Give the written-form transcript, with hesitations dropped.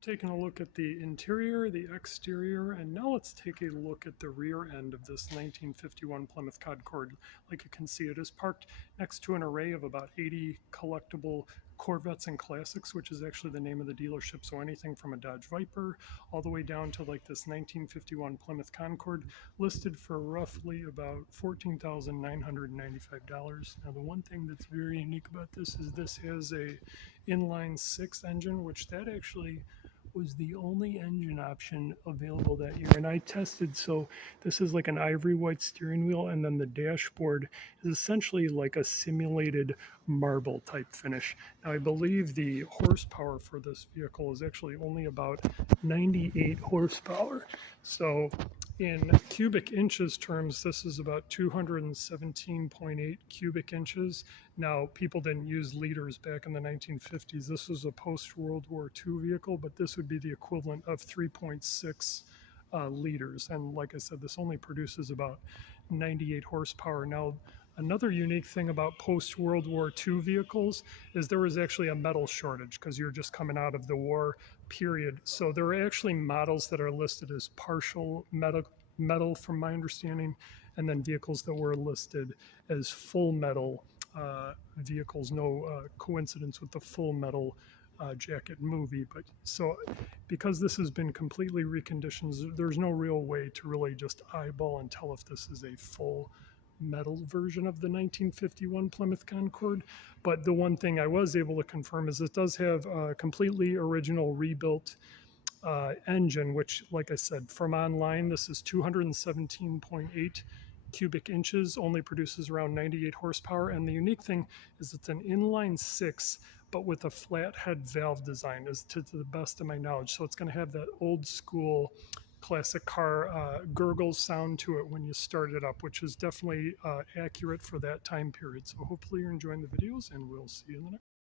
Taking a look at the interior, the exterior, and now let's take a look at the rear end of this 1951 Plymouth Concord. Like you can see, it is parked next to an array of about 80 collectible Corvettes and Classics, which is actually the name of the dealership. So anything from a Dodge Viper all the way down to like this 1951 Plymouth Concord, listed for roughly about $14,995. Now, the one thing that's very unique about this has a inline six engine, which that actually was the only engine option available that year. And I tested, so this is like an ivory white steering wheel, and then the dashboard is essentially like a simulated marble type finish. Now, I believe the horsepower for this vehicle is actually only about 98 horsepower. So in cubic inches terms, this is about 217.8 cubic inches. Now, people didn't use liters back in the 1950s. This was a post-World War II vehicle, but this would be the equivalent of 3.6 liters. And like I said, this only produces about 98 horsepower. Now, another unique thing about post-World War II vehicles is there was actually a metal shortage because you're just coming out of the war period. So there are actually models that are listed as partial metal from my understanding, and then vehicles that were listed as full metal vehicles. No coincidence with the Full Metal Jacket movie. But so because this has been completely reconditioned, there's no real way to really just eyeball and tell if this is a full metal version of the 1951 Plymouth Concord. But the one thing I was able to confirm is it does have a completely original rebuilt engine, which, like I said, from online, this is 217.8 cubic inches, only produces around 98 horsepower. And the unique thing is it's an inline six, but with a flat head valve design, is to the best of my knowledge. So it's going to have that old school classic car gurgle sound to it when you start it up, which is definitely accurate for that time period. So hopefully you're enjoying the videos, and we'll see you in the next